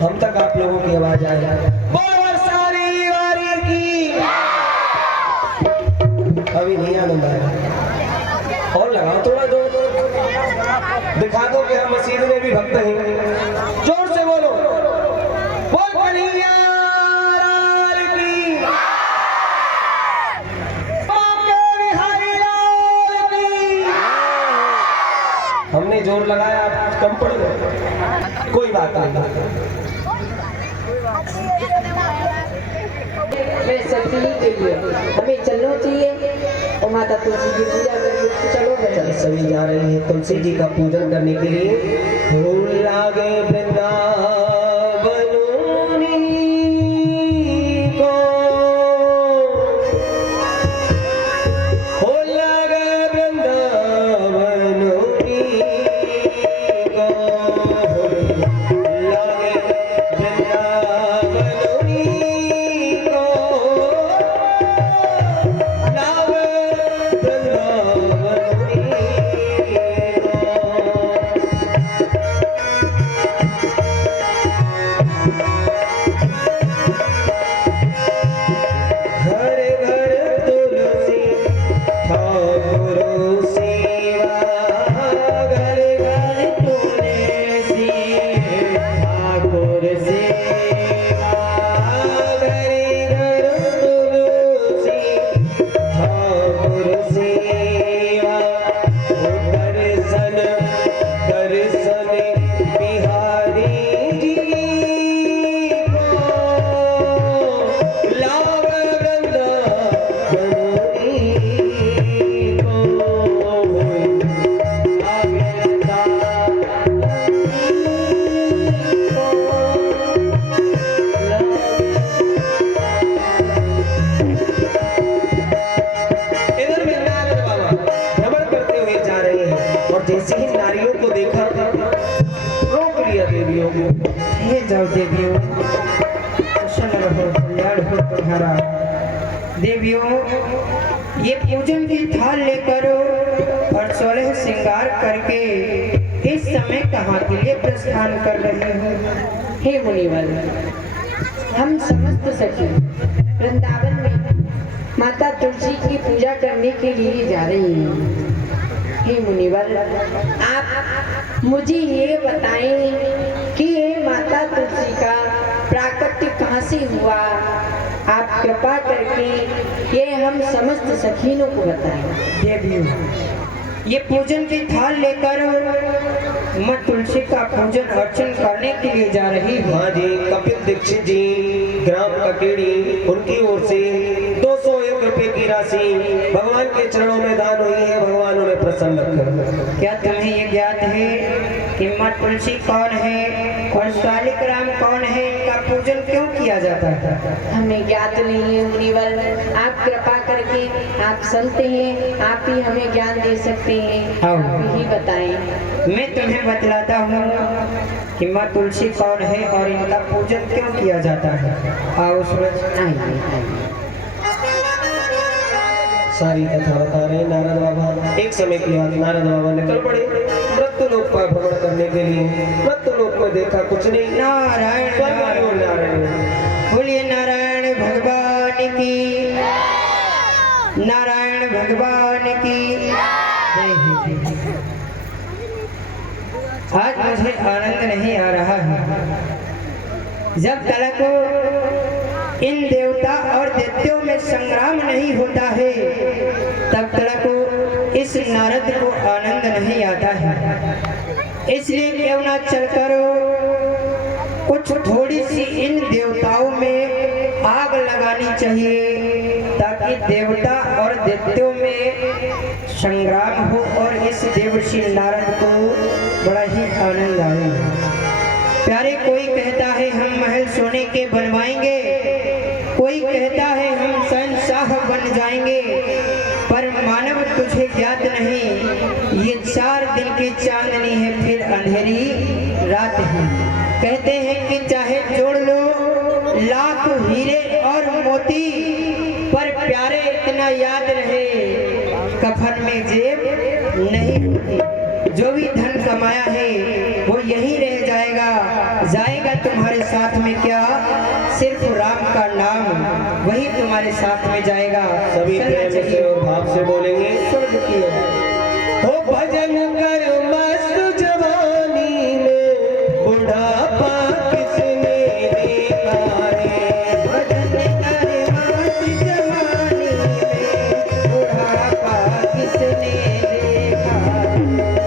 हम तक आप लोगों की आवाज आए। बोल सारी वारी की। अभी नहीं आनंद आया और लगाओ थोड़ा जोर, दिखा दो कि हम मसीह में भी भक्त हैं। जोर से बोलो, बोल कन्हैया लाल की, बांके बिहारी लाल की। हमने जोर लगाया, आप कम पड़ गए, कोई बात नहीं। मैं सभी के लिए हमें चलना चाहिए और माता तुलसी की पूजा करके चलो बच्चा। सभी जा रहे हैं तुलसी जी का पूजन करने के लिए। फूल लागे वृंदावनों को, फूल लागे वृंदावनों को, फूल लागे वृंदावनों को, लागे जैसे ही नारियों को देखा रोक लिया देवियों को। हे जाओ देवियों, कुशल रहो, कल्याण हो तुम्हारा। देवियों, ये पूजन की थाल लेकर और 16 श्रृंगार करके इस समय कहाँ के लिए प्रस्थान कर रहे हो? हे मुनिवर, हम समस्त सखी वृंदावन में माता तुलसी की पूजा करने के लिए जा रही हैं। हे मुनिवर, आप मुझे ये बताएं कि ये माता तुलसी का प्राकट्य कहाँ से हुआ? आप कृपा करके ये हम समस्त सखीनों को बताएं। देवियों, ये पूजन की थाल लेकर माँ तुलसी का पूजन अर्चन करने के लिए जा रही हूँ। हाँ जी, कपिल दीक्षित जी ग्राम ककेड़ी, उनकी ओर से 201 रुपए की राशि भगवान के चरणों में दान हुई है। भगवान उन्हें प्रसन्न रखे। क्या तुम्हें ये ज्ञात है कि माँ तुलसी कौन है और शालिक राम कौन है? इनका पूजन क्यों किया जाता है? हमें ज्ञात नहीं है मुनिवर, आप कृपा करके, आप संत हैं, आप ही हमें ज्ञान दे सकते हैं। आप ही बताएं। मैं तुम्हें बतलाता हूँ कि माँ तुलसी कौन है और इनका पूजन क्यों किया जाता है। आओ सूरज, आइए। सारी कथा बता रहे नारद बाबा। एक समय की बात, नारद बाबा निकल पड़े मृत्यु लोक का भ्रमण करने के लिए। मृत्यु लोक में देखा कुछ नहीं। नारायण नारायण, बोलिए नारायण भगवान की, नारायण भगवान की। आज मुझे आनंद नहीं आ रहा है। जब तक इन देवता और दैत्यों में संग्राम नहीं होता है तब तक इस नारद को आनंद नहीं आता है। इसलिए क्यों ना चलकर कुछ थोड़ी सी इन देवताओं में आग लगानी चाहिए ताकि देवता और दैत्यों में संग्राम हो और इस देवर्षि नारद को बड़ा ही आनंद आए। प्यारे, कोई कहता है हम महल सोने के बनवाएंगे, कोई कहता है हम शहंशाह बन जाएंगे, पर मानव तुझे ज्ञात नहीं, ये 4 दिन की चांदनी है फिर अंधेरी रात है। कहते हैं कि चाहे जोड़ लो लाख हीरे और मोती, पर प्यारे इतना याद रहे कफन में जेब नहीं होती। जो भी धन कमाया है वो यहीं रह जाएगा, जाएगा तुम्हारे साथ में क्या, सिर्फ राम का नाम वही तुम्हारे साथ में जाएगा। सभी चलना प्रेम से चाहिए। और भाव से बोलेंगे। स्वर्ग की ओर। हो भजन कर मस्त जवानी में, बुढ़ापा किसने देखा रे। भजन कर मस्त जवानी में, बुढ़ापा किसने देखा।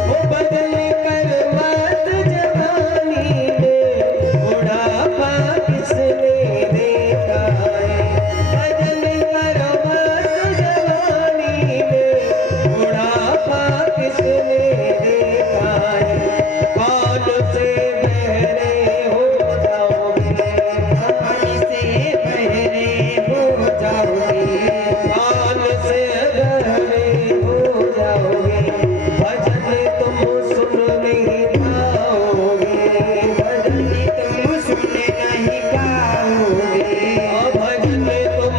हो भजन कर मस्त जवानी में, बुढ़ापा किसने देखा रे। भजन कर मस्त जवानी में, बुढ़ापा किसने देखा रे। कान से बहरे हो जाओगे, पानी से बहरे हो जाओगे। कान से बहरे हो जाओगे। भजन तुम सुन नहीं पाओगे, भजन तुम सुन नहीं पाओगे। भजन तुम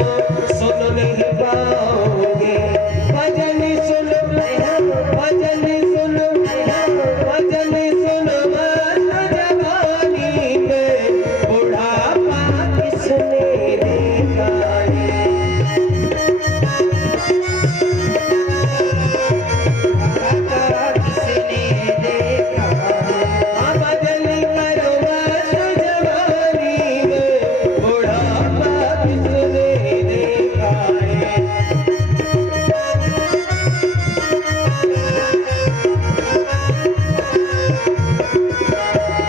सुन नहीं पाओगे। भजन सुन, भजन सुन, भजन सुन मस्त जवानी में, बुढ़ापा किसने देखा रे। किसने देखा। भजन करो मस्त जवानी में, बुढ़ापा किसने देखा रे।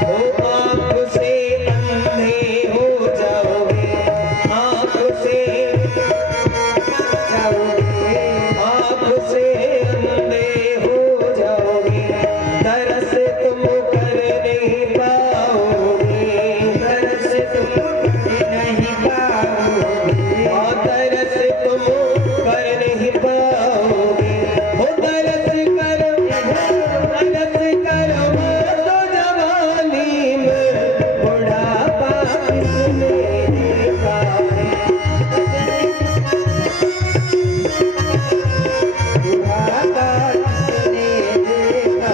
हो आँख से अंधे हो जाओगे, आँख से जाओगे। आँख से अंधे हो जाओगे। तरस तुम कर नहीं पाओगे, तरस तुम नहीं पाओगे। तरस तुम कर नहीं पाओगे। हो तरस करो, तरस करो मस्त जवानी में, बुढ़ापा किसने देखा रे। बुढ़ापा किसने देखा।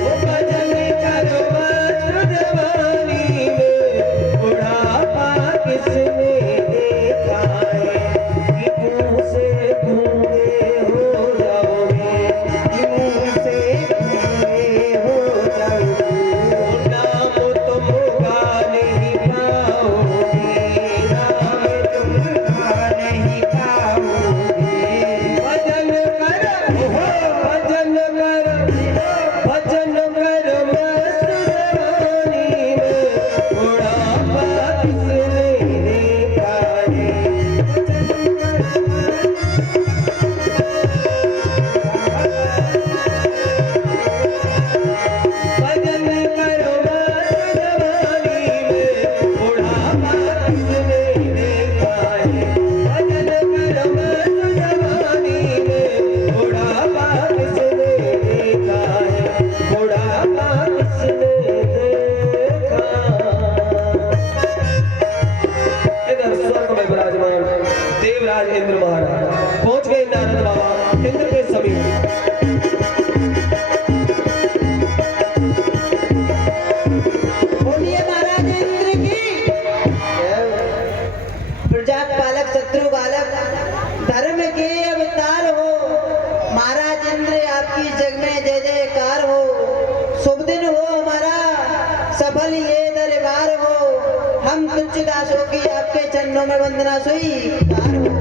हो भजन करो मस्त जवानी में, बुढ़ापा किसने देखा है। कि मुँह से गूंगे हो जाओगे, कि मुँह से गूंगे हो जाओगे। नाम तुम गा नहीं पाओगे, नाम तुम गा नहीं पाओगे। भजन करो, भजन करो, भजन करो मस्त जवानी में, बुढ़ापा किसने देखा रे। भजन करो मस्त जवानी में, बुढ़ापा किसने देखा है। भजन करो मस्त जवानी में, बुढ़ापा किसने देखा है, बुढ़ापा किसने देखा। इधर स्वर्ग में विराजमान देवराज इंद्र महाराज पहुंच गए नारद बाबा इंद्र के समीप। बोलिए महाराज इंद्र की। प्रजा पालक शत्रु बालक धर्म के अवतार हो। महाराज इंद्र आपकी जग में जय जयकार हो। शुभ दिन हो हमारा, सफल ये दरबार हो। हम तुलसीदासों की आपके चरणों में वंदना स्वीकार हो।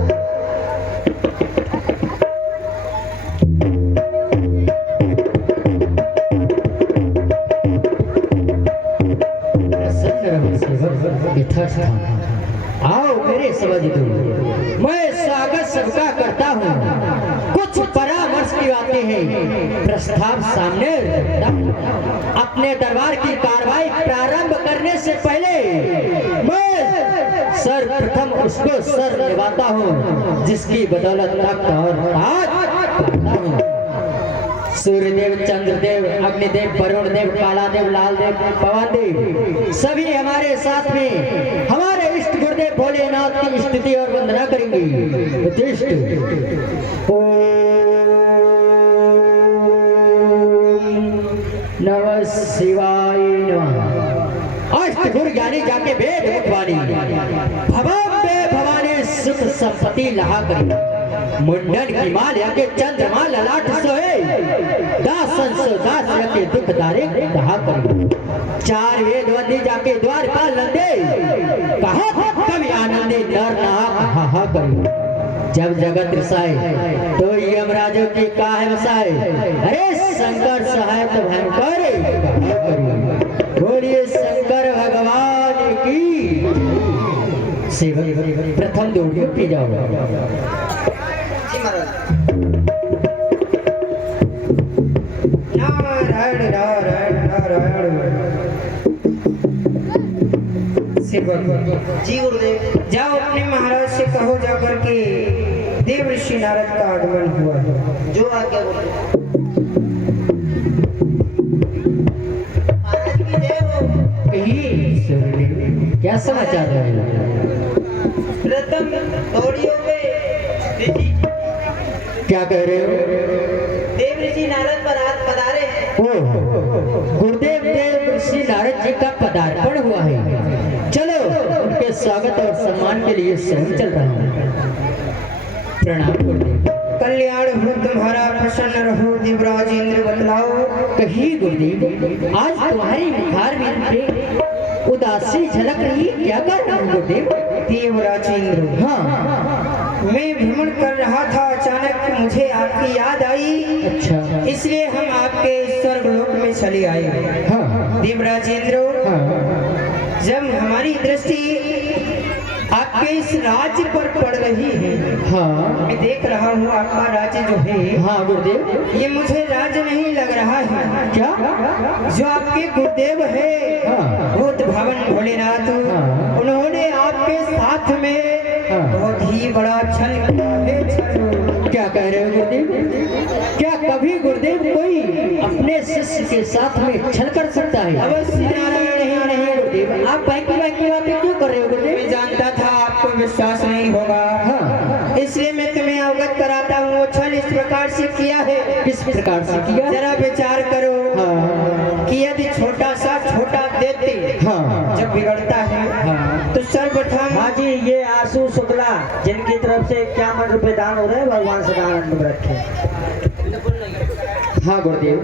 आओ मेरे समझ दो, मैं स्वागत सबका करता हूँ। कुछ परामर्श की बातें हैं, प्रस्ताव सामने रखता हूँ। अपने दरबार की कार्रवाई प्रारंभ करने से पहले मैं सर्वप्रथम उसको सर निभाता हूँ जिसकी बदौलत तख्त और ताज पाता हूँ। सूर्यदेव, चंद्रदेव, अग्निदेव, वरुण देव, कालादेव, लालदेव, पवन देव सभी हमारे साथ में हमारे इष्ट गुरुदेव भोलेनाथ की स्तुति और वंदना करेंगे। उत्तिष्ठ। ओम नमः शिवाय नमः। अष्टभुर ज्ञानी जाके वेद मुखवाणी भवाम्बे भवानी सुख संपत्ति लहा करी मुंडन की माल के चंद्रमा ललाट सोए दासन सो दास रखे दुख दारे कहा करी चार वेद वदी जाके द्वारपाल नंदे कहा कवि आनंदे नर नाक हाहा करी जब जगत रिसाए तो यमराजों की काहे बसाए अरे शंकर सहाय तो भयंकर बोलिए शंकर भगवान की सेवक प्रथम दौड़ियों पी जाओ नारायण नारायण नारायण सेवक जी गुरुदेव। जाओ अपने महाराज से कहो जाकर के देव ऋषि नारद का आगमन हुआ है। जो आज्ञा गुरुदेव। महाराज की जय हो। कही क्या समाचार रहे प्रथम दौड़ियों में ऋषि क्या कह रहे हो देव ऋषि नारद बारात पधारे हैं। गुरुदेव देव ऋषि नारद जी का पदार्पण हुआ है चलो उनके स्वागत और सम्मान के लिए स्वयं चल रहा हूँ प्रणाम गुरुदेव कल्याण हो तुम्हारा प्रसन्न रहो देवराज इंद्र बतलाओ। कही गुरुदेव आज तुम्हारी मुखार में पे उदासी झलक रही क्या कर रहे हो गुरुदेव देवराज इंद्र हाँ मैं भ्रमण कर रहा था अचानक मुझे आपकी याद आई अच्छा इसलिए हम आपके स्वर्गलोक में चले आए। हाँ देवराज इंद्र हाँ जब हमारी दृष्टि आपके इस राज्य पर पड़ रही है हाँ मैं देख रहा हूँ आपका राज्य जो है हाँ गुरुदेव ये मुझे राज्य नहीं लग रहा है। क्या जो आपके गुरुदेव है हाँ। भूत भवन भोलेनाथ हाँ। उन्होंने आपके साथ में हाँ। बहुत ही बड़ा छल किया है छल। क्या कह रहे हो गुरुदेव क्या कभी गुरुदेव कोई अपने शिष्य के साथ में छल कर सकता है अवश्य नहीं नहीं गुरुदेव आप बाकी बाकी बातें क्यों कर रहे हो गुरुदेव मैं जानता था आपको विश्वास नहीं होगा हाँ इसलिए मैं तुम्हें अवगत कराता हूँ वो छल इस प्रकार से किया है। किस प्रकार से किया जरा विचार करो हाँ कि यदि छोटा सा छोटा देते हाँ जब बिगड़ता है हाँ तो सर्वप्रथम हाँ जी ये आशु शुक्ला जिनकी तरफ से 51 रुपए दान हो रहे हैं भगवान सदानंद में रखे। हाँ गुरुदेव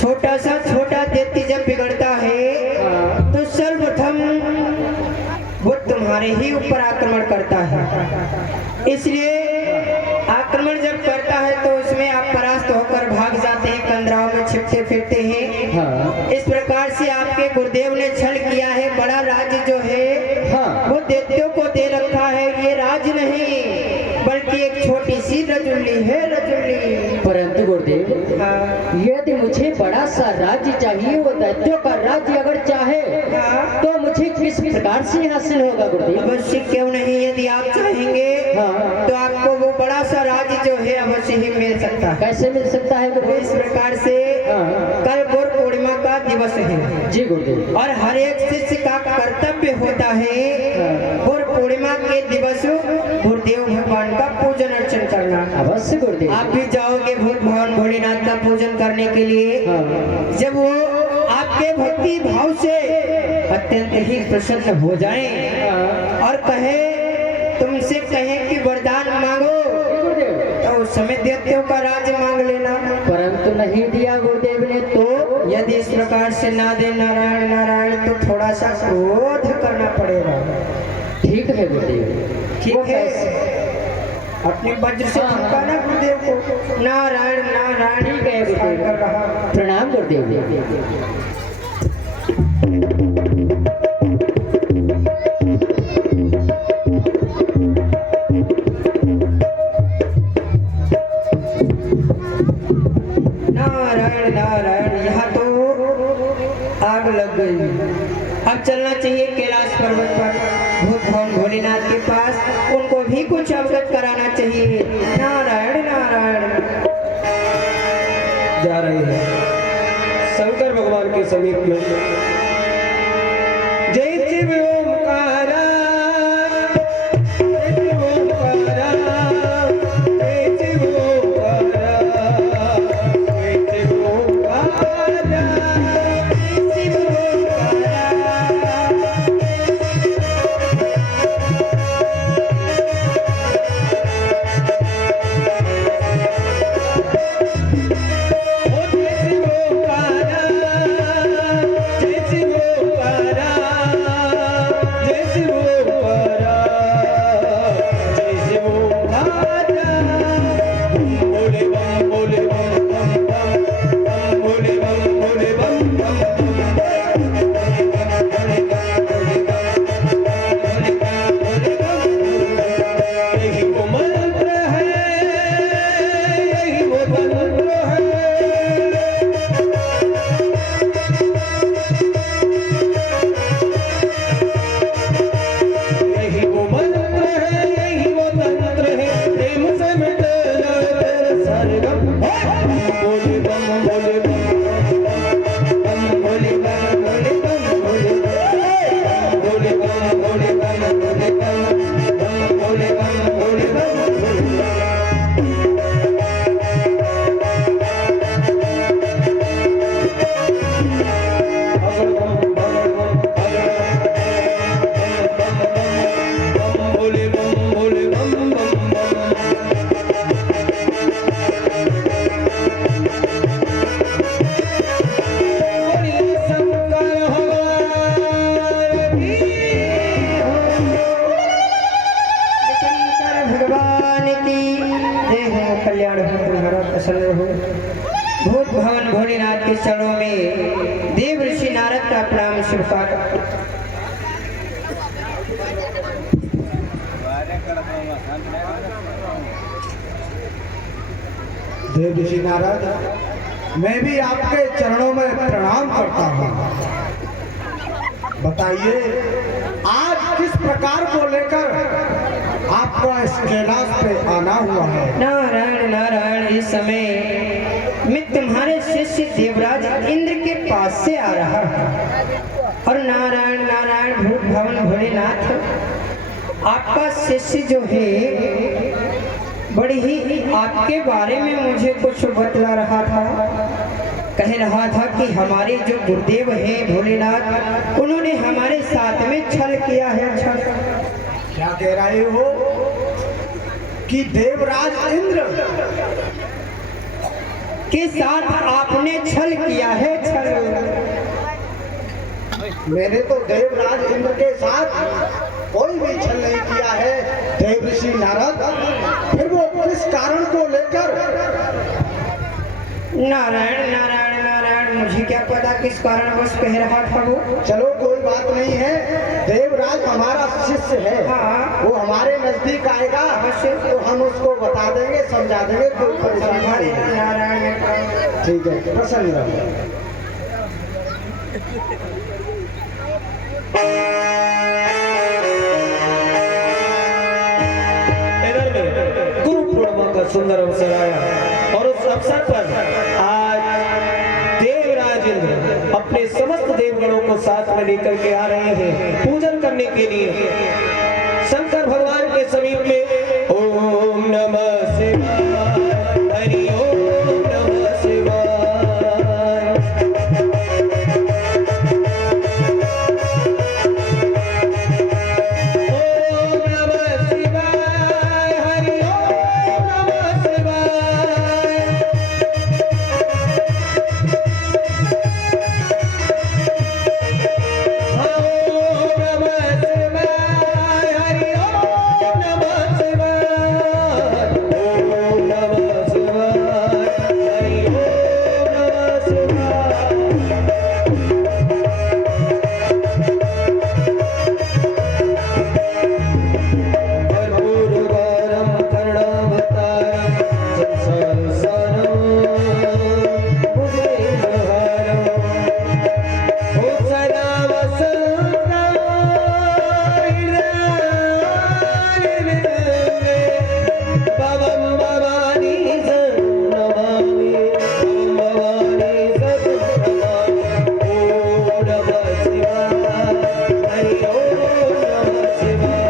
छोटा सा छोटा देती जब बिगड़ता है तो सर्वप्रथम वो तुम्हारे ही ऊपर आक्रमण करता है। इसलिए आक्रमण जब करता है तो उसमें आप परास्त होकर भाग जाते हैं कंदराओं में छिपते फिरते हैं। हाँ इस प्रकार से आपके गुरुदेव ने छल किया है। बड़ा राज्य जो है हाँ। वो दैत्यों को दे रखा है। ये राज्य नहीं बल्कि एक छोटी सी रजुल्ली है रजुल्ली। परंतु गुरुदेव हाँ। यदि मुझे बड़ा सा राज्य चाहिए वो दैत्यों का राज्य अगर चाहे हाँ। तो मुझे किस प्रकार से हासिल होगा गुरुदेव अवश्य क्यों नहीं यदि आप चाहेंगे हाँ। तो आपको वो बड़ा सा राज्य जो है अवश्य ही मिल सकता है। कैसे मिल सकता है वो गुरुदेव इस प्रकार से हाँ। कल गुरु पूर्णिमा का दिवस है जी गुरुदेव और हर एक शिष्य का कर्तव्य होता है गुरु पूर्णिमा के दिवस गुरुदेव भगवान का पूजन अर्चन करना। अवश्य गुरुदेव आप भी जाओगे भूत भगवान भोलेनाथ का पूजन करने के लिए। हाँ। जब वो आपके भक्ति भाव से अत्यंत ही प्रसन्न हो जाएं और कहे तुमसे कहे कि वरदान मांगो तो उस समय दैत्यों का राज्य मांग लेना। परंतु नहीं दिया गुरुदेव ने तो यदि इस प्रकार से ना दे नारायण नारायण तो थोड़ा सा क्रोध करना पड़ेगा। ठीक है गुरुदेव ठीक वो है कैसे? अपने वज्र से ठुकाना गुरुदेव को नारायण नारायण ठीक है गुरुदेव कर रहा। प्रणाम गुरुदेव नारायण नारायण यहाँ तो आग लग गई। अब चलना चाहिए कैलाश पर्वत पर भूत भवन भोलेनाथ के पास उनको भी कुछ अवगत कराना चाहिए। नारायण नारायण जा रहे हैं शंकर भगवान के समीप में। जय शिव ओमकारा जय शिव ओमकारा जय शिव ओमकारा जय शिव ओमकारा जय शिव ओमकारा भूत भवन भोलेनाथ के चरणों में देव ऋषि नारद का प्रणाम स्वीकार। देव ऋषि नारद, मैं भी आपके चरणों में प्रणाम करता हूँ। बताइए आज किस प्रकार को लेकर आपका इस कैलाश पे आना हुआ है? नारायण नारायण, इस समय मैं तुम्हारे शिष्य देवराज इंद्र के पास से आ रहा हूँ। और नारायण नारायण भूत भवन भोलेनाथ, आपका शिष्य जो है बड़ी ही आपके बारे में मुझे कुछ बतला रहा था। कह रहा था कि हमारे जो गुरुदेव हैं भोलेनाथ, उन्होंने हमारे साथ में छल किया है। छल क्या कह रहे हो कि देवराज इंद्र के साथ आपने छल किया है? छल मैंने तो देवराज इंद्र के साथ कोई भी छल नहीं किया है देव ऋषि नारद। फिर वो किस कारण को लेकर? नारायण नारायण नारायण, मुझे क्या पता किस कारणवश कह रहा था वो। चलो कोई बात नहीं है, देवराज हमारा शिष्य है। हाँ। वो हमारे नजदीक आएगा अवश्य, तो हम उसको बता देंगे, समझा देंगे, कोई परेशानी नहीं है। नारायण, ठीक है, प्रसन्न रहो। इधर में गुरु पूर्णिमा का सुंदर अवसर आया और उस अवसर पर आज देवराज इंद्र अपने समस्त देवगणों को साथ में लेकर के आ रहे हैं पूजन करने के लिए शंकर भगवान के समीप में। ओम नमः शिवाय, हरि ओम नमः शिवाय। ओम नमः शिवाय, हरि ओम नमः शिवाय। ओम नमः शिवाय, हरि ओम नमः शिवाय। ओम नमः शिवाय, हरि ओम नमः शिवाय। कर्पूरगौरं करुणावतारं संसारसारं भुजगेन्द्रहारं भूषणावसन्तं हृदयानिर्विद्ये भवं भवानी नमामि, भवं भवानी नमामि। ओम नमः शिवाय, हरि ओम नमः शिवाय।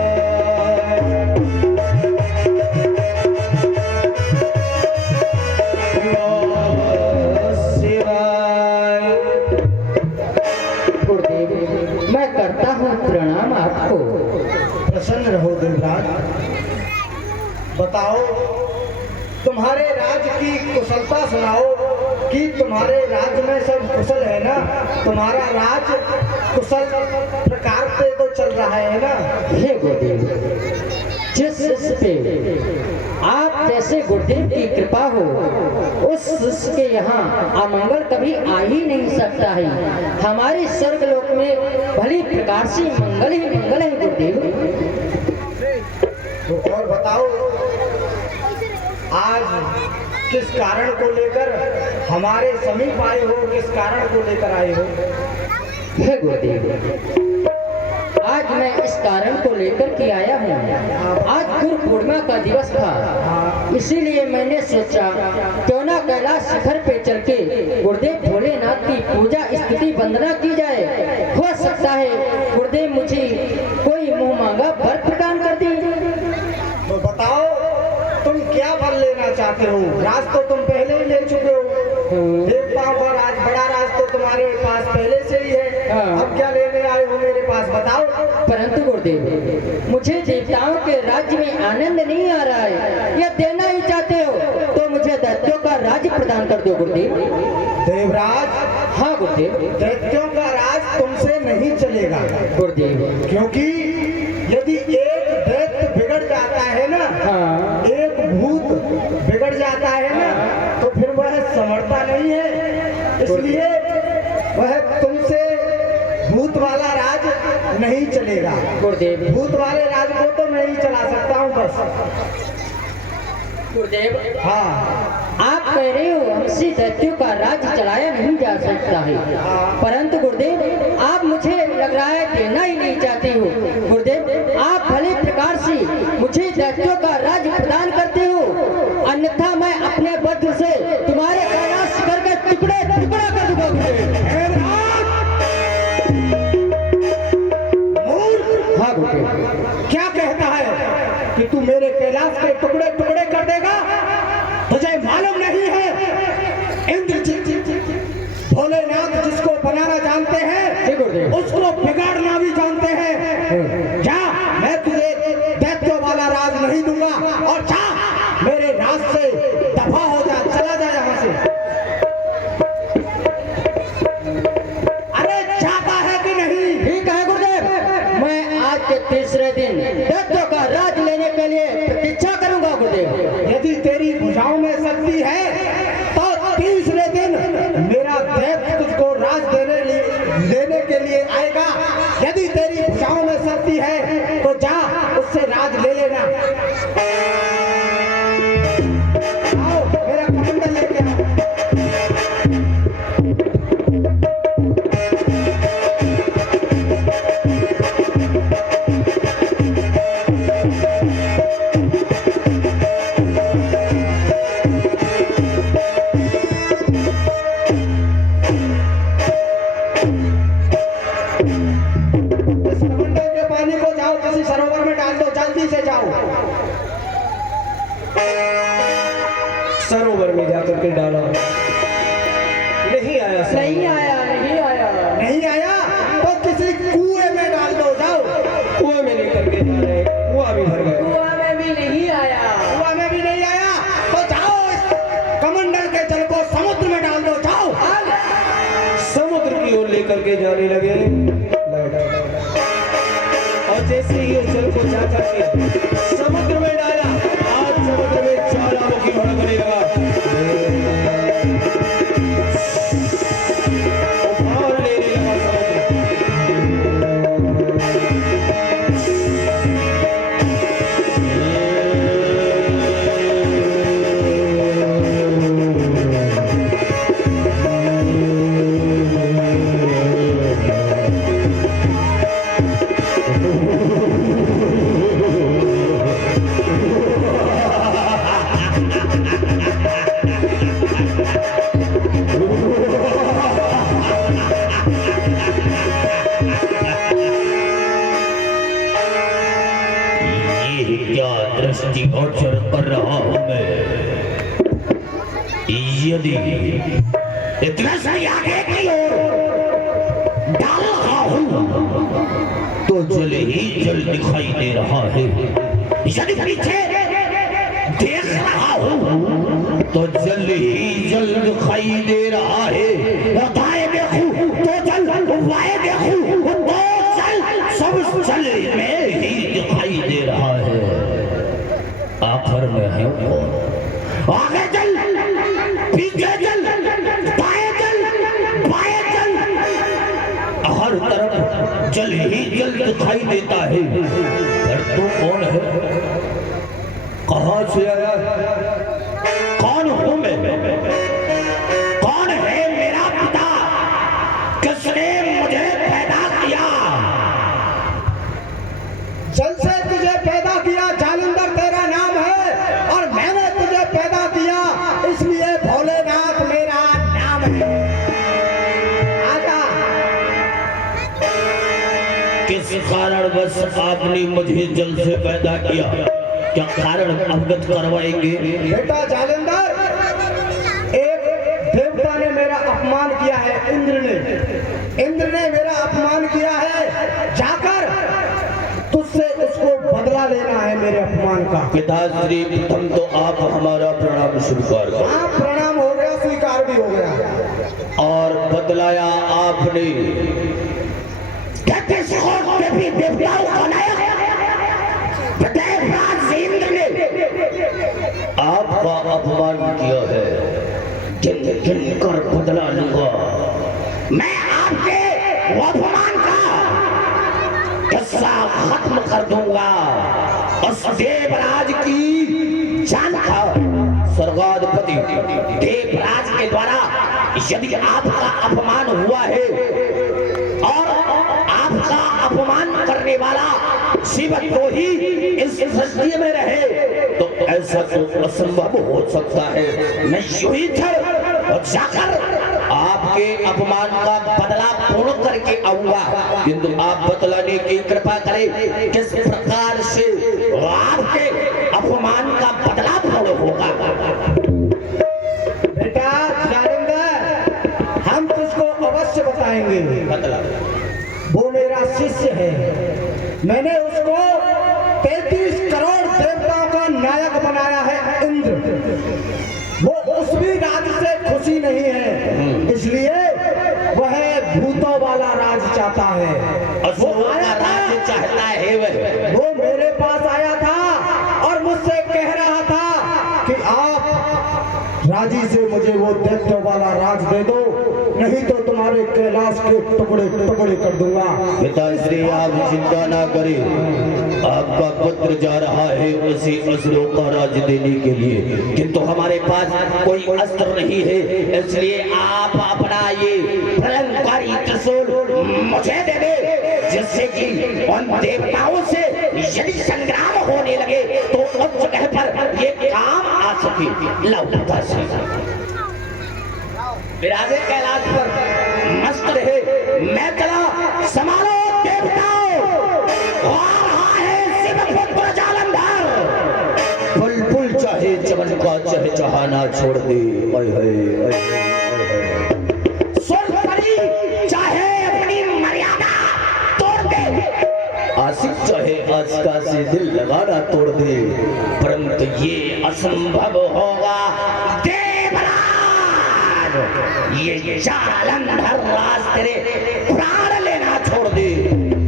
शिवाय। गुरुदेव, मैं करता हूँ प्रणाम आपको। प्रसन्न रहो देवराज। बताओ तुम्हारे राज की कुशलता सुनाओ कि तुम्हारे राज्य में सब कुशल है ना? तुम्हारा राज कुशल प्रकार से तो चल रहा है ना? हे गुरुदेव, जिस शिष्य पे आप जैसे गुरुदेव की कृपा हो, उस शिष्य के यहाँ अमंगल कभी आ ही नहीं सकता है। हमारे स्वर्गलोक में भली प्रकार से मंगल ही मंगल है गुरुदेव। तो और बताओ आज किस कारण को लेकर हमारे समीप आए हो? किस कारण को लेकर आए हो? हे गुरुदेव, आज मैं इस कारण को लेकर के आया हूँ। आज गुरु पूर्णिमा का दिवस था, इसीलिए मैंने सोचा क्यों ना कैलाश शिखर पे चल के गुरुदेव भोलेनाथ की पूजा स्तुति वंदना की जाए। हो सकता है गुरुदेव मुझे कोई मुंह मांगा चाहते हो? राज तो तुम पहले ही ले चुके हो। देवताओं का राज, बड़ा राज तो तुम्हारे पास पहले से ही है। अब क्या लेने आए हो मेरे पास, बताओ। परंतु गुरुदेव, मुझे देवताओं के राज्य में आनंद नहीं आ रहा है। या देना ही चाहते हो तो मुझे दैत्यों का राज्य प्रदान कर दो गुरुदेव। देवराज? हाँ गुरुदेव। दैत्यों का राज तुमसे नहीं चलेगा गुरुदेव। क्योंकि यदि एक दैत्य बिगड़ जाता है ना, हाँ। एक भूत बिगड़ जाता है ना, तो फिर वह संभलता नहीं है। इसलिए वह तुमसे भूत वाला राज नहीं चलेगा गुरुदेव। भूत वाले राज को तो मैं ही चला सकता हूँ बस। गुरुदेव, हाँ, आप कह रहे हो हमसे दैत्यों का राज्य चलाया नहीं जा सकता है, परंतु गुरुदेव आप मुझे लग रहा है देना ही नहीं चाहते हो। गुरुदेव, आप भले प्रकार से मुझे दैत्यों का राज्य प्रदान करते हो, अन्यथा मैं अपने वज्र से तुम्हारे विनाश करके टुकड़े टुकड़ा कर दूंगा गुरुदेव। हाँ गुरुदेव। क्या कहता है कि तू मेरे कैलाश के टुकड़े टुकड़े कर देगा? तुझे मालूम नहीं है इंद्रजीत भोलेनाथ जिसको बनाना जानते हैं उसको बिगाड़ना भी जानते हैं। जा, मैं तुझे दैत्यों वाला राज नहीं दूंगा, और जा मेरे राज से दफा हो जा, चला जा यहाँ से। अरे जाता है कि नहीं? ठीक है गुरुदेव, मैं आज के तीसरे दिन दैत्यों का राज लेने के लिए प्रतीक्षा करूंगा गुरुदेव। यदि तेरी भुजाओं में शक्ति है तो तीसरे दिन मेरा दैत्य तुझको राज देने के लिए आएगा। यदि तेरी भुजाओं में शक्ति है तो जा उससे राज ले लेना। आओ, मेरा कमंडल लेके आओ। सरोवर में जाकर के डाला, नहीं आया। नहीं आया, नहीं आया। नहीं आया तो किसी कुएं में डाल दो, जाओ। कुएं में लेकर के जा रहे, कुआं भी भर गए। कुआं में भी नहीं आया। कुआं में भी नहीं आया तो जाओ इस कमंडल के जल को समुद्र में डाल दो, जाओ। समुद्र की ओर लेकर के जाने लगे, और जैसे ही उस जल को जाकर के समुद्र में डाला, आज समुद्र में ज्वालामुखी भड़कने लगा। उफान लेने लगा दृष्टि गोचर कर रहा हूं मैं। यदि इतना सही आगे की ओर डाल रहा हूं तो जल ही जल दिखाई दे रहा है, यदि पीछे देख रहा हूं तो जल ही जल दिखाई दे रहा है, दाएं देखूं तो जल, बाएं देखूं तो जल, सब जल में ही दिखाई दे रहा है। आखिर में है कौन? आगे चल, पीछे चल, दाएं चल, बाएं चल, हर तरफ जल ही जल दिखाई देता है। पर तू कौन है? कहां से आया? कौन हूं मैं? कौन है मेरा पिता? किसने मुझे पैदा किया? जल से तुझे पैदा किया, जालंधर तेरा नाम है, और मैंने तुझे पैदा किया इसलिए भोलेनाथ मेरा नाम है। आजा। किस कारण बस आपने मुझे जल से पैदा किया? क्या कारण अवगत करवाएंगे? बेटा जालंधर, एक देवता ने मेरा अपमान किया है, इंद्र ने मेरा अपमान किया है। जाकर तुझसे उसको बदला लेना है मेरे अपमान का। पिताश्री, प्रथम तो आप हमारा प्रणाम स्वीकार करो। हाँ, प्रणाम हो गया, स्वीकार भी हो गया। और बदलाया आपने भी देवताओं को बनाया, देवराज इंद्र ने आपका अपमान किया है। जिन जिन कर बदला लूंगा मैं, आपके वो अपमान का किस्सा खत्म कर दूंगा। उस देवराज की जान का स्वर्गाधिपति देवराज के द्वारा यदि आपका अपमान हुआ है और आपका अपमान करने वाला शिव तो ही इस सृष्टि में रहे, तो ऐसा तो असंभव हो सकता है। मैं यूं ही और जाकर आपके अपमान का बदला पूर्ण करके आऊंगा, किंतु आप बतलाने की कृपा करें किस प्रकार से आपके अपमान का बदला पूर्ण होगा। बेटा जालंधर, हम तुझको अवश्य बताएंगे। बदला वो मेरा शिष्य है, मैंने उसको 33 करोड़ देवताओं का नायक बनाया है इंद्र। वो उस भी राज से खुशी नहीं है, इसलिए वह भूतों वाला राज चाहता है। असुरों का राज्य चाहता है वो मेरे पास आया था और मुझसे कह रहा था कि आप राजी से मुझे वो दैत्य वाला राज दे दो, नहीं तो तुम्हारे कैलाश के टुकड़े टुकड़े कर दूंगा। पिताश्री, आप चिंता ना करें, आपका पुत्र जा रहा है उसी असुरों का राज देने के लिए, किंतु हमारे पास कोई अस्त्र नहीं है, इसलिए आप अपना ये प्रलंकारी त्रिशूल मुझे दे दे, जिससे कि उन देवताओं से यदि संग्राम होने लगे तो उस जगह पर ये काम आ सके। लाओ पिताश्री, विराजे कैलाश पर मस्त रहे, मैं चला समारो देवताओं, आ रहा है शिवपुत्र जालंधर। बुलबुल चाहे चमन का चहचहाना छोड़ दे, सुरपरी चाहे अपनी मर्यादा तोड़ दे, आशिक चाहे आशिका से दिल लगाना तोड़ दे, परंतु ये असंभव होगा। ये जालंधर राज तेरे प्राण लेना छोड़ दे,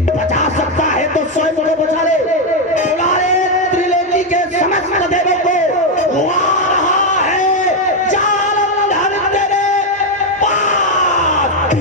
बचा सकता है तो स्वयं को बचा ले। बुला ले त्रिलोकी के समस्त देवों को, वो आ रहा है जालंधर तेरे पास।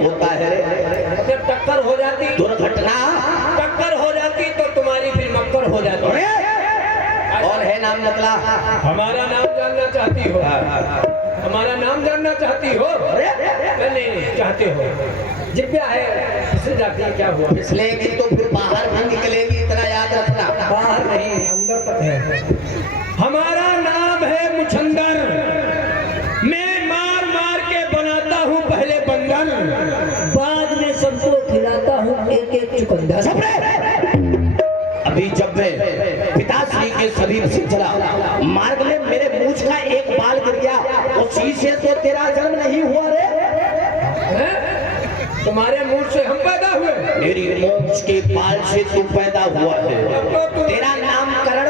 होता है जब टक्कर हो जाती, दुर्घटना टक्कर हो जाती तो तुम्हारी फिर मक्कर हो जाती। और है नाम नकला, हमारा नाम जानना चाहती हो? हमारा नाम जानना चाहती हो? नहीं चाहते हो? जिज्ञा है, फिसल जाती है, क्या हुआ? फिसलेगी तो फिर बाहर भी निकलेगी, इतना याद रखना। बाहर नहीं, अंदर तक है। हमारा नाम है मुछंदर, मैं मार मार के बनाता हूँ पहले बंदर, बाद में सबको खिलाता हूँ एक एक चुकंदर। अभी जब मैं पिताश्री के समीप से चला, मार्ग में मेरे मूंछ का एक बाल गिर गया, उसी से तो तेरा जन्म नहीं हुआ रे। तुम्हारे मूंछ से हम पैदा हुए? मेरी मूंछ के बाल से तू पैदा हुआ है। तेरा नामकरण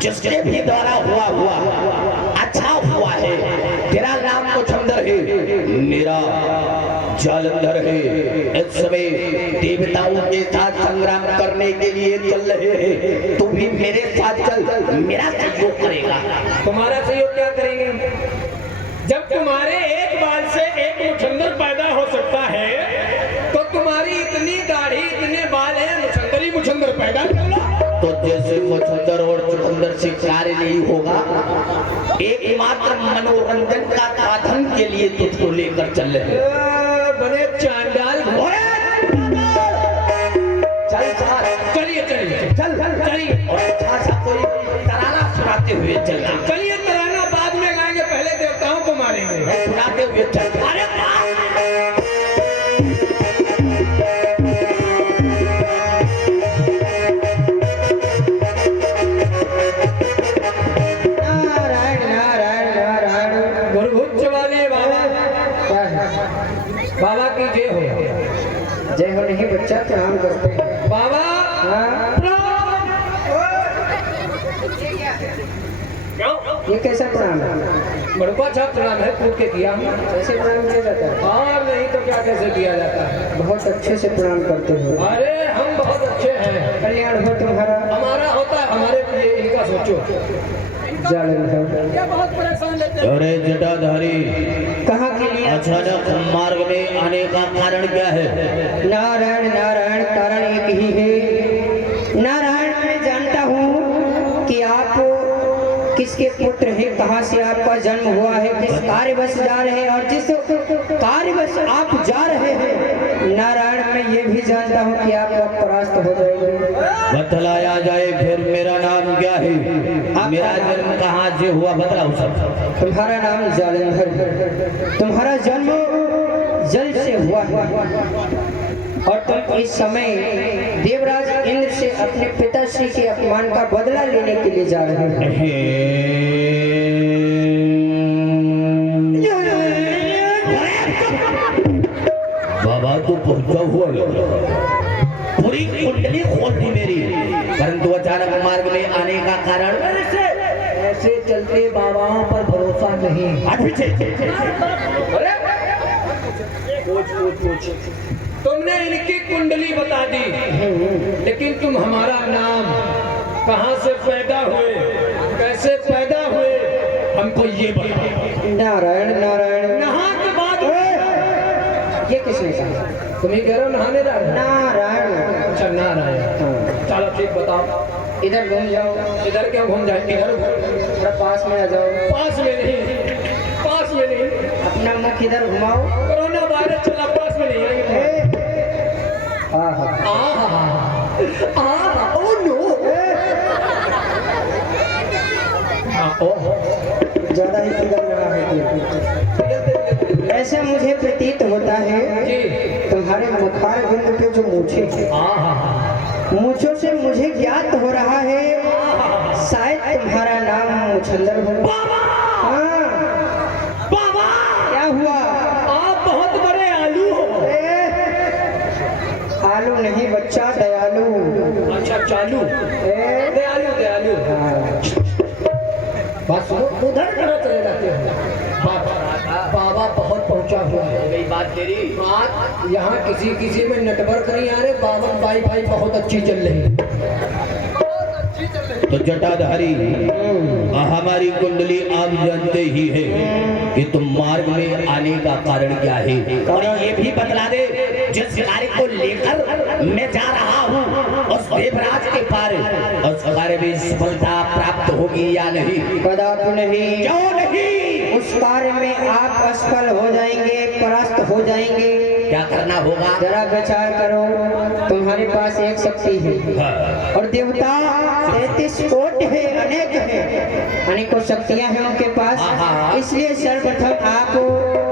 जिसके भी द्वारा हुआ अच्छा हुआ है। तेरा नाम मुछंदर है, मेरा जालंधर है। इस समय देवताओं के साथ संग्राम करने के लिए चल रहे हैं, तू भी मेरे साथ चल, मेरा सहयोग करेगा। तुम्हारा सहयोग क्या करेंगे? जब तुम्हारे एक बाल से एक मुछंदर पैदा हो सकता है, तो तुम्हारी इतनी दाढ़ी, इतने बाल हैं, मुछंदर ही मुछंदर पैदा कर लो। तो जैसे मच्छर और चुकंदर से कार्य नहीं होगा, एकमात्र मनोरंजन का साधन के लिए तुझको लेकर चल रहे हैं। बड़े चांडाल चल चलिए चलिए चल चलिए और अच्छा सा कोई तराना सुनाते हुए चलना। चलिए तराना बाद में गाएंगे, पहले देवताओं को मारेंगे। सुनाते हुए चल। अरे नारायण नारायण नारायण। गुरुभुज वाले बाबा, क्या है? बाबा की जय हो। जय हो नहीं बच्चा, प्रणाम करते हैं। बाबा हाँ, ये कैसा प्रणाम है? बड़का अच्छा प्रणाम है, कूद के किया हूँ। कैसे प्रणाम किया जाता है? और नहीं तो क्या कैसे किया जाता है। बहुत अच्छे से प्रणाम करते हो। अरे हम बहुत अच्छे हैं, कल्याण हो तुम्हारा। हमारा होता है, हमारे लिए इनका सोचो। जालन क्या बहुत परेशान लेते हैं। अरे जटाधारी, कहाँ के लिए? अचानक मार्ग में आने का कारण क्या है? नारायण नारायण, कारण एक ही है। नारायण, मैं जानता हूँ कि आप किसके पुत्र हैं, कहाँ से आपका जन्म हुआ है, किस कार्यवश जा रहे हैं, और जिस कार्यवश आप जा रहे हैं नारायण, मैं ये भी जानता हूँ कि आप अब परास्त हो जाएंगे। बतलाया जाए फिर मेरा नाम क्या है, मेरा जन्म कहाँ से हुआ, बतलाओ सब। तुम्हारा नाम जालंधर, तुम्हारा जन्म जल से हुआ है और तुम इस समय देवराज इंद्र से अपने पिताश्री के अपमान का बदला लेने के लिए जा रहे हो। बाबा तो पहुंचा हुआ पूरी कुंडली खोल दी मेरी, परंतु अचानक मार्ग में आने का कारण ऐसे चलते बाबाओं पर भरोसा नहीं। अरे पूछ तुमने इनकी कुंडली बता दी, लेकिन तुम हमारा नाम, कहाँ से पैदा हुए, कैसे पैदा हुए, हमको ये बताओ। नारायण नारायण। नहा के बाद ये किसने कहा? तुम ही कह रहे हो नहाने जा रहे हो। नारायण। अच्छा नारायण, हाँ। चलो ठीक बताओ। इधर घूम जाओ। इधर क्यों घूम जाए, इधर थोड़ा पास में आ जाओ। पास में नहीं, पास में नहीं, अपना मुख इधर घुमाओ। कोरोना वायरस चला, पास में नहीं आएंगे। हाँ हाँ। ओह नो, ज्यादा ही पिघल रहा है। ऐसा मुझे प्रतीत होता है तुम्हारे मुखार बिंद पे जो मूछे हैं, मूछों से मुझे ज्ञात हो रहा है शायद तुम्हारा नाम मुछंदर हो। हाँ, क्या हुआ? आप बहुत बड़े आलू हो। आलू नहीं बच्चा, दयालु। अच्छा चालू, दयालु दयालु। हाँ। बस उधर कहाँ चले जाते हो। बाबा बहुत पहुंचा हुआ है। बात तेरी बात यहाँ किसी में नेटवर्क नहीं आ रहे, बाबा वाईफाई बहुत अच्छी चल रही है। तो जटाधारी, हमारी कुंडली आप जानते ही है कि तुम मार्ग में आने का कारण क्या है, और ये भी बतला दे जिस कार्य को लेकर मैं जा रहा हूँ उस देवराज के पार उस कार्य में सफलता प्राप्त होगी या नहीं? कदापि नहीं। क्यों नहीं? उस कार्य में आप असफल हो जाएंगे, परास्त हो जाएंगे। क्या करना होगा? जरा विचार करो, तुम्हारे पास एक शक्ति है और देवता 33 कोटि है, अनेक है, अनेकों शक्तियां हैं उनके पास। इसलिए सर्वप्रथम आपको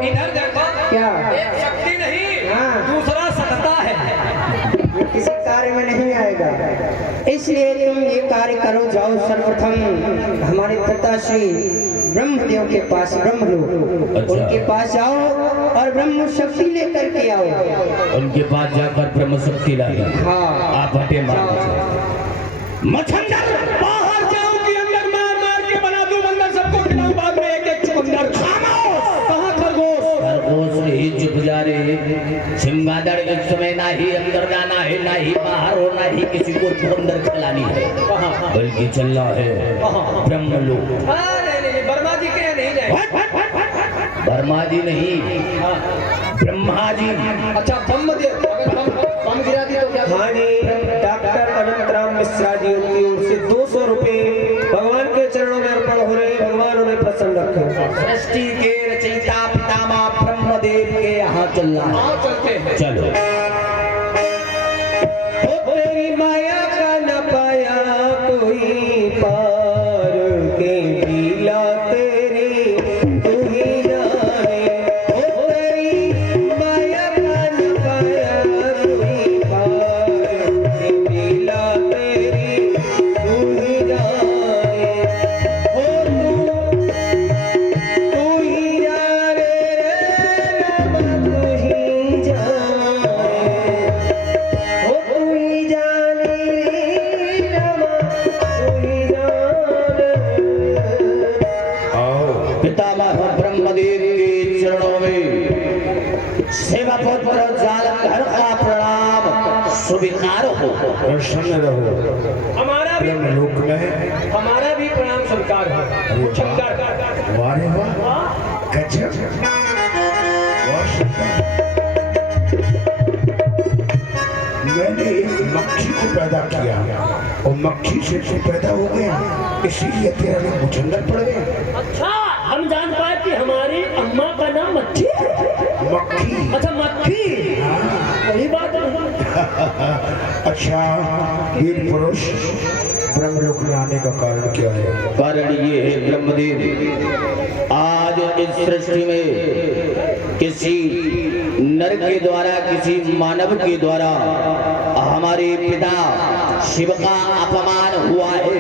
इधर देखो, क्या एक शक्ति नहीं, हाँ। दूसरा सत्ता है। ये किसी कार्य में नहीं आएगा, इसलिए तुम ये कार्य करो। जाओ सर्वप्रथम हमारे पिताश्री ब्रह्मदेव के पास, ब्रह्मलोक, अच्छा। उनके पास जाओ और ब्रह्म शक्ति लेकर के आओ। उनके पास जाकर ब्रह्म शक्ति लाई। हाँ, आप हटे मार्ग से। मच्छंदर बाहर जाओ कि अंदर मार मार के बना दूं बंदर, सबको खिलाऊं बाद में एक एक चुकंदर। कहाँ खरगोश? खरगोश ही चुप जा रे। चमगादड़ इस समय ना ही अंदर जाना है, ना ही बाहर होना ही किसी को चुकंदर खिलानी है, बल्कि चलना है ब्रह्मलोक। नहीं, वर्मा जी के नहीं जाए। वर्मा जी नहीं, ब्रह्मा जी। अच्छा बम गिरा दी तो क्या? हाँ जी, डॉक्टर अनंतराम मिश्रा जी उनकी रखो। सृष्टि के रचयिता पितामह ब्रह्मदेव के यहाँ चलना है। आओ चलते हैं। चलो। ओ तेरी माया का न पाया कोई पार के लीला तेरी तू ही जाने। ओ तेरी माया का न पाया कोई पार के लीला तेरी तू ही जाने। ओ तू ही जाने रे रामा तू ही जाने। ओ तू ही जाने रे रामा तू ही जाने। पितामह ब्रह्मदेव के चरणों में सेवा पुत्र जालंधर का प्रणाम स्वीकार हो। प्रसन्न रहो। हमारा भी ब्रह्मलोक में हमारा भी प्रणाम स्वीकार हो। शंकर वाह रे वाह, गजब, वाह शंकर। मैंने एक मक्खी को पैदा किया और मक्खी से तू पैदा हो गया, इसीलिए तेरा नाम मुचंदर पड़ गया। अच्छा, हम जान पाए कि हमारी अम्मा का नाम मक्खी है। मक्खी। अच्छा, मक्खी। हाँ। वही बात है। अच्छा वीर पुरुष, ब्रह्मलोक में आने का कारण क्या है? कारण ये है ब्रह्मदेव, आज इस सृष्टि में किसी नर के द्वारा, किसी मानव के द्वारा हमारे पिता शिव का अपमान हुआ है।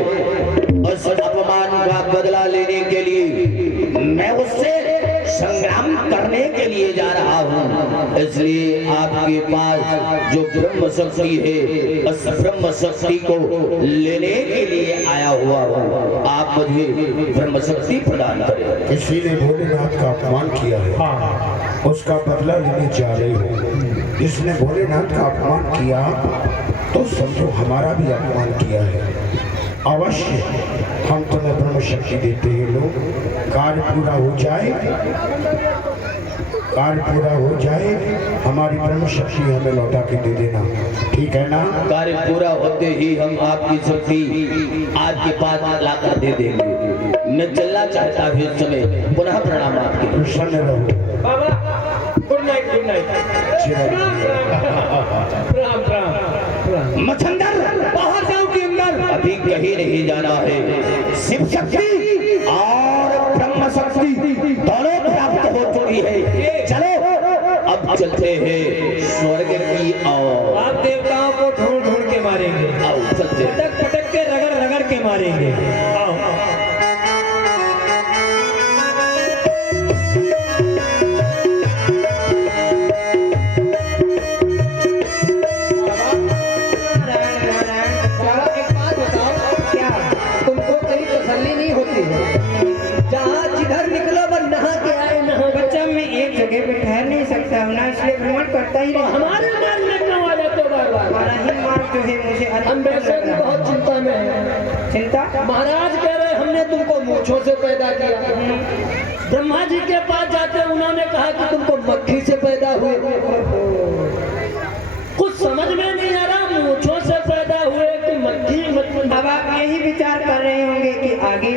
उस अपमान का बदला लेने के लिए मैं उससे संग्राम करने के लिए जा रहा हूँ। इसलिए आपके पास जो ब्रह्म शक्ति है, उस ब्रह्म शक्ति को लेने के लिए आया हुआ हूँ। आप मुझे ब्रह्म शक्ति प्रदान करें। किसी ने भोलेनाथ का अपमान किया है, उसका बदला लेने जा रहे हो। जिसने भोलेनाथ का अपमान किया तो समझो हमारा भी अपमान किया है। अवश्य हम तुम्हें ब्रह्म शक्ति देते हैं। लोग कार्य पूरा हो जाए, कार्य पूरा हो जाए, हमारी ब्रह्म शक्ति हमें लौटा के दे देना, ठीक है ना? कार्य पूरा होते ही हम आपकी शक्ति आपके पास लाकर दे देंगे। मैं चलना चाहता हूँ इस समय। पुनः प्रणाम आपके। प्रसन्न रहो। बाबा गुड नाइट, गुड नाइट। प्रणाम प्रणाम। मच्छंदर, बाहर जाओ कि अंदर? अभी कहीं नहीं जाना है। शिव शक्ति और ब्रह्म शक्ति दोनों प्राप्त हो चुकी है। चलो अब चलते हैं स्वर्ग की ओर। आप देवताओं को ढूंढ ढूंढ के मारेंगे, आओ चलते हैं। पटक पटक के रगड़ रगड़ के मारेंगे। आओ एक बात बताओ, क्या? तुमको कहीं तसल्ली नहीं होती है? जहाँ जिधर निकलो बस नहा के आए, नहा के। बच्चा मैं एक जगह पे ठहर नहीं सकता हूँ ना, इसलिए भ्रमण करता ही रहता हूँ। हमारे मार में क्यों आ जाते हो बार बार? हमारा ही मार्ग जो है मुझे हम वैसे भी बहुत चिंता में हैं। चिंता। महाराज कह रहे हमने तुमको मूंछों से पैदा किया। ब्रह्मा जी के पास जाते उन्होंने कहा कि तुमको मक्खी से पैदा हुए। कुछ समझ में नहीं आ रहा, मूंछों से पैदा हुए कि मक्खी। अब आप यही विचार कर रहे होंगे कि आगे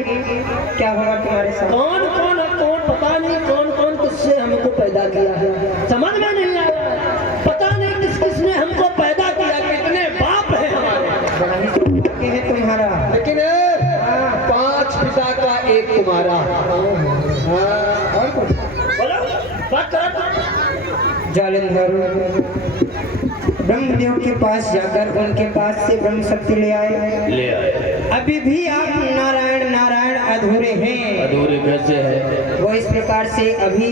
क्या होगा तुम्हारे साथ। कौन पता नहीं कौन कौन किससे हमको पैदा किया है, समझ में नहीं आ रहा है। पता नहीं किस किसने हमको पैदा किया, कितने बाप है हमारे। बड़ा ही सौभाग्य है तुम्हारा। लेकिन 5 पिता का एक तुम्हारा। और कुछ? बोलो, बात करो। जालंधर ब्रह्मदेव के पास जाकर उनके पास से ब्रह्म शक्ति ले आए। ले आए। अभी भी आप नारायण नारायण अधूरे हैं। अधूरे कैसे है? वो इस प्रकार से अभी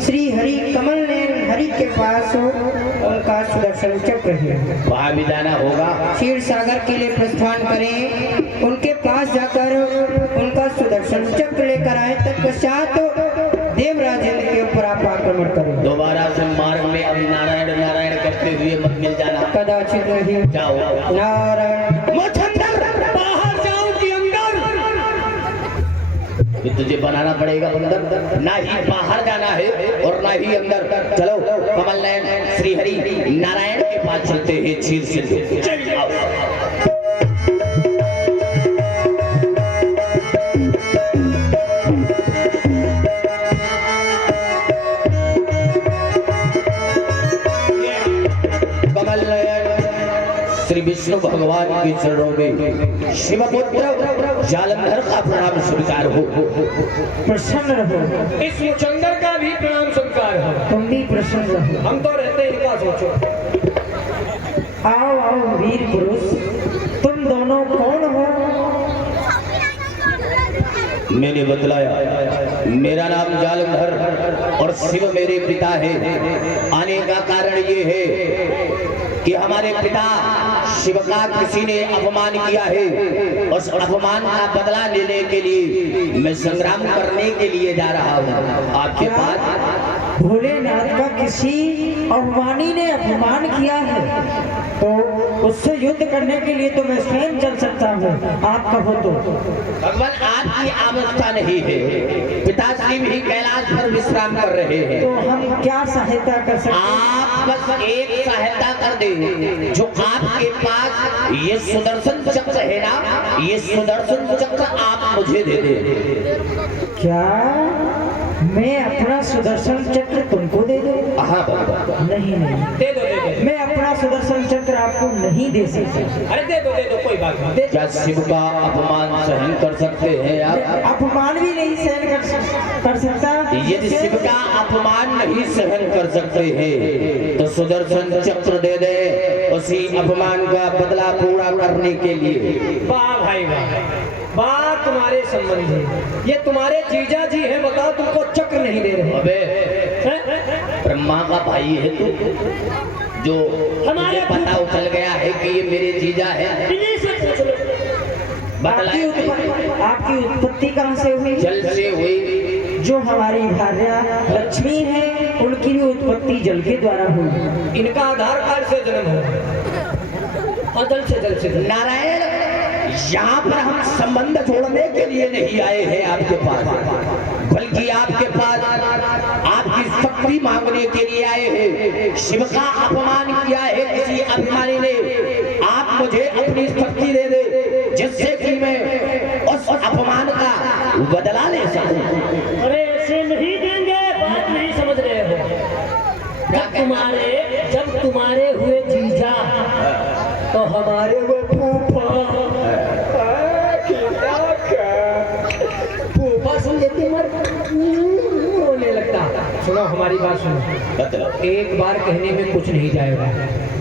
श्री हरि कमल नयन हरि के पास उनका सुदर्शन चक्र है। वहाँ भी जाना होगा। क्षीर सागर के लिए प्रस्थान करें, उनके पास जाकर उनका सुदर्शन चक्र लेकर आए। तत्पश्चात देवराजेंद्र के ऊपर आप आक्रमण करें। दोबारा से मार्ग में अब नारायण नारायण करते हुए मत मिल जाना। कदाचित नहीं। जाओ। नारायण। बाहर जाओ कि अंदर? ये तुझे बनाना पड़ेगा बंदर। ना ही बाहर जाना है और ना ही अंदर। चलो कमल नयन श्री हरि नारायण के पास चलते हैं। क्षीर सिंधु आओ। विष्णु भगवान के चरणों में शिवपुत्र जालंधर का प्रणाम स्वीकार हो। प्रसन्न रहो, इस मुचंदर का भी प्रणाम स्वीकार हो। तुम भी प्रसन्न रहो। हम तो रहते इनका सोचो। आओ आओ वीर पुरुष, तुम दोनों कौन हो? मैंने बतलाया मेरा नाम जालंधर और शिव मेरे पिता है। आने का कारण ये है कि हमारे पिता शिव का किसी ने अपमान किया है। उस अपमान का बदला लेने के लिए मैं संग्राम करने के लिए जा रहा हूँ आपके पास। भोलेनाथ का किसी अवमानी ने अपमान किया है तो उससे युद्ध करने के लिए तो मैं स्वयं चल सकता हूँ, आप कहो तो। भगवान आपकी आवश्यकता नहीं है, पिताश्री भी कैलाश पर विश्राम कर रहे हैं। तो हम क्या सहायता कर सकते हैं? आप बस एक सहायता कर दे, जो आपके पास ये सुदर्शन चक्र है ना, ये सुदर्शन चक्र आप मुझे दे दे। क्या मैं अपना सुदर्शन चक्र तुमको दे दूं? हाँ भगवान। नहीं नहीं, दे दो दे दो। मैं अपना सुदर्शन चक्र आपको नहीं दे सकता। अरे दे दो कोई बात नहीं। क्या शिव का अपमान सहन कर सकते हैं आप? अपमान भी नहीं सहन कर सकता। यदि शिव का अपमान नहीं सहन कर सकते हैं तो सुदर्शन चक्र दे दे, उसी अपमान का बदला पूरा करने के लिए। वाह भाई वाह, बात तुम्हारे संबंधी, ये तुम्हारे जीजा जी हैं, बताओ तुमको चक्र नहीं दे रहे। अबे ब्रह्मा का भाई है तू, जो हमारे पता चल गया है कि ये मेरे जीजा है। आपकी उत्पत्ति कहाँ से हुई? जल से हुई। जो हमारी भार्या लक्ष्मी है उनकी भी उत्पत्ति जल के द्वारा हुई। इनका आधार कार्ड से जन्म हो और जल से नारायण, यहाँ पर हम संबंध जोड़ने के लिए नहीं आए हैं आपके पास, बल्कि आपके पास आपकी शक्ति मांगने के लिए आए हैं। शिव का अपमान किया है किसी अभिमानी ने, आप मुझे अपनी शक्ति दे दे जिससे कि मैं उस अपमान का बदला ले सकूं। अरे ऐसे नहीं देंगे, बात नहीं समझ रहे हो। जब तुम्हारे हुए जीजा तो हमारे हुए फूफा। फूफा सुन लेते मर रोने लगता। सुनो हमारी बात सुनो, एक बार कहने में कुछ नहीं जाएगा,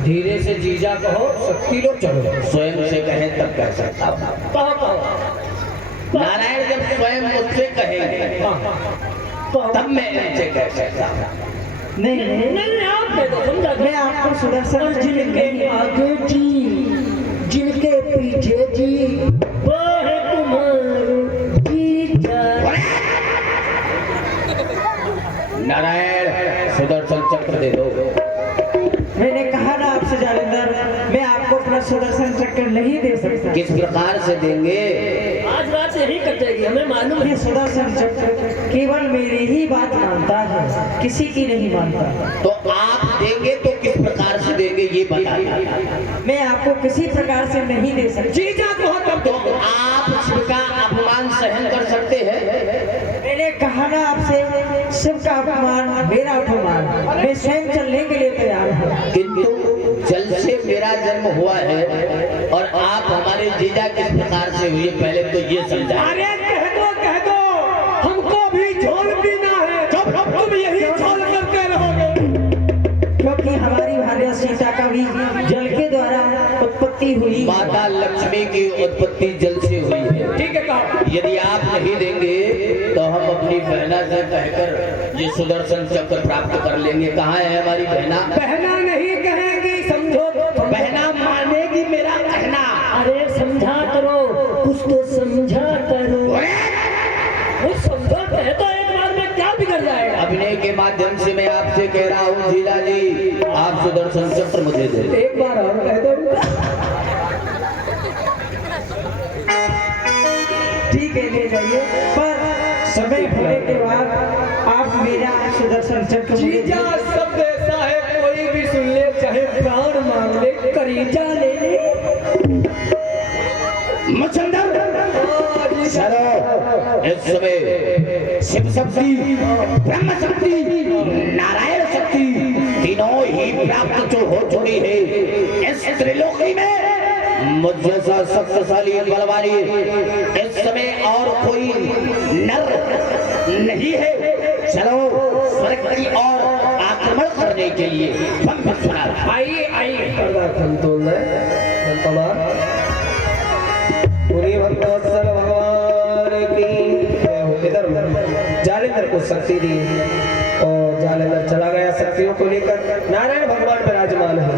धीरे से जीजा कहो, शक्ति लो, चलो। स्वयं से कहें तब कह सकता हूं। कहो नारायण जब स्वयं मुझसे कहेंगे तब मैं इनसे कह सकता हूं। नहीं नहीं, नहीं आप दे दो, समझा। मैं आपको सुदर्शन चक्र जिनके आगे जी, जिनके पीछे जी, वो है तुम्हारे जीजा। नारायण सुदर्शन चक्र दे दो। मैंने कहा ना आपसे जालंधर, मैं आपको अपना सुदर्शन चक्र नहीं दे सकता। किस प्रकार से देंगे? आज रात यही कटेगी, हमें मालूम ये है। सुदर्शन चक्र केवल मेरी ही बात मानता है, किसी की नहीं मानता। तो आप देंगे तो किस प्रकार से देंगे ये बताइए। मैं आपको किसी प्रकार से नहीं दे सकता। जीजा कहो तब तो आप शिव का अपमान सहन कर सकते हैं? मैंने कहा ना आपसे, शिव का अपमान मेरा अपमान, मैं स्वयं चलने के लिए तैयार हूँ। किंतु जल से मेरा जन्म हुआ है और आप हमारे जीजा किस प्रकार से हुए, पहले तो ये समझा। अरे कह दो, हमको भी झोल पीना है, तुम यही झोल करते रहोगे। क्योंकि हमारी भार्या सीता का भी जल के द्वारा उत्पत्ति हुई। माता लक्ष्मी की उत्पत्ति जल से हुई है। ठीक है कहो। यदि आप नहीं देंगे तो हम अपनी बहना से कहकर ये सुदर्शन चक्र प्राप्त कर लेंगे। कहाँ है हमारी बहना? बहना नहीं कहेंगी, समझो। बहना मानेगी मेरा कहना। अरे समझा करो, कुछ तो समझा करो। वो समझा कहे तो एक बार में क्या बिगड़ जाएगा। अभिनय के माध्यम से मैं आपसे कह रहा हूँ जीजा जी, आप सुदर्शन चक्र मुझे दे दें। एक बार और कह दो। ठीक है, ले जाइए, पर समय होने के बाद आप मेरा सुदर्शन चक्र मुझे दे जीजा शब्द ऐसा है, कोई भी सुन ले, चाहे प्राण मांग ले, करीजा ले ले। मचंदर चलो, इस समय शिव शक्ति, ब्रह्म शक्ति, नारायण शक्ति तीनों ही प्राप्त जो हो चुकी है, इस त्रिलोकी में मुझ जैसा शक्तिशाली बलवानी इस समय और कोई नर नहीं है। चलो स्वर्ग की ओर आक्रमण करने के लिए आइए आइए पूरी भक्तवत्सल भगवान की जय हो। इधर जालेंद्र को शक्ति दी और जालेंद्र चला गया शक्तियों को लेकर। नारायण भगवान विराजमान है।